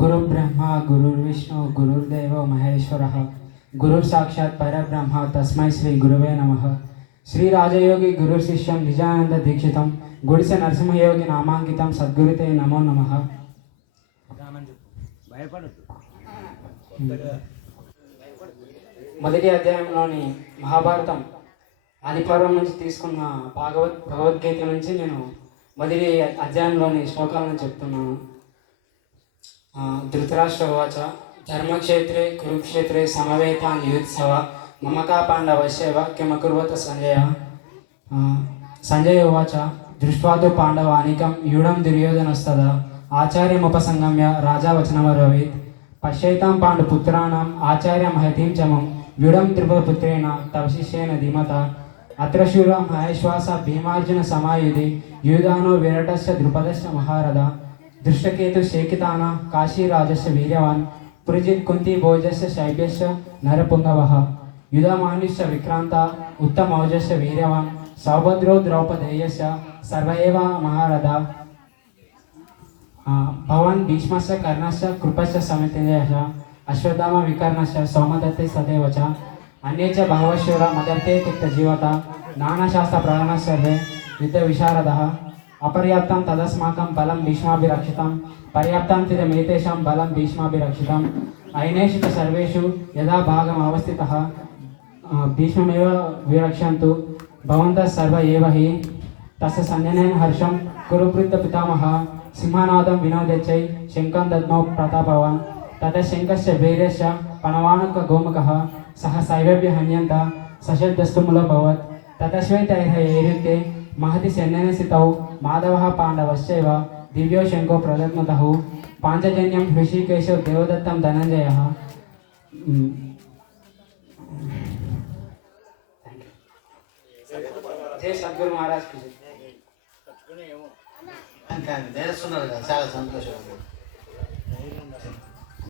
गुरु ब्रह्मा गुरुर्विष्णु गुरुर्देवो महेश्वरः गुरु साक्षात् परब्रह्म तस्मै श्री गुरुवे नमः। श्री राजयोगी गुरु शिष्यं निजानंद दीक्षितं गुडिसे नरसिंहयोगी नामांकितं सद्गुरुते नमो नमः। మొదటి అధ్యాయంలోని మహాభారతం ఆదిపర్వం నుంచి తీసుకున్న భగవద్గీత నుంచి నేను మొదటి అధ్యాయంలోని శ్లోకాలను చెప్తున్నాను. ధృతరాష్ట్ర ఉవాచ ధర్మక్షేత్రే కురుక్షేత్రే సమవేతాన్ యుత్సవ మమకా పాండవస్యవ కిమకుర్వత సంజయ. సంజయ ఉవాచ దృష్ట్వా తు పాండవానికం యూఢం దుర్యోధనస్తదా ఆచార్యముపసంగమ్య రాజా వచనమబ్రవీత్ పశ్యైతాం పాండుపుత్రాణం ఆచార్య మహతీం చమం వ్యూఢం త్రిపురపుత్రేణ తవ శిష్యేన ధీమత అత్ర శూర మహేశ్వాస భీమార్జున సమాయుధి యూదానో విరటస్య ద్రుపదస్య మహారథ దృష్టకేతు శేకితాన కాశీరాజస్య వీర్యవాన్ పురిజిత్ కుంతి భోజస్య శైబ్యస్య నరపుంగవః యుధమానుష్య విక్రాంత ఉత్తమౌజస్య వీర్యవాన్ సౌభద్రో ద్రౌపదేయస్య సర్వ ఏవ మహారథ భవాన్ భీష్మస్య కర్ణస్య కృపస్య సమితింజయః అశ్వత్థామ వికర్ణస్య సౌమదత్తే సదేవ చ అన్యే చ బహవశూర మదర్తే తిక్తజీవత నానాశాస్త్ర ప్రాణ సర్వే యుద్ధ విశారదః అపర్యాప్తం తదస్మాకం బలం భీష్మాభిరక్షితం పర్యాప్తం తిదమేతేషాం బలం భీష్మాభిరక్షితం అయినేషు చ సర్వేషు యథా భాగం అవస్థితః భీష్మమేవ విరక్షन्तు భవంతः సర్వ ఏవ హి తస్య సంజనేన హర్షం కురువృత్త పితామహ సింహనాదం వినోదచ్చై శంఖం దద్మౌ ప్రతాపవాన్ తత శంఖస్య వీర్యస్య పణవానక గోముఖః సహ శైవేభ్య హన్యంత సశబ్దస్తుములభవత్ తతశ్వేతైర్హయైరుక్తే महति सैन्येन स्थितौ माधवः पाण्डवश्चैव दिव्यो शङ्को प्रदत्मतः पाञ्चजन्यं हृषीकेशो देवदत्तं धनञ्जयः. जय सद्गुरु महाराज की చాలా సంతోషం.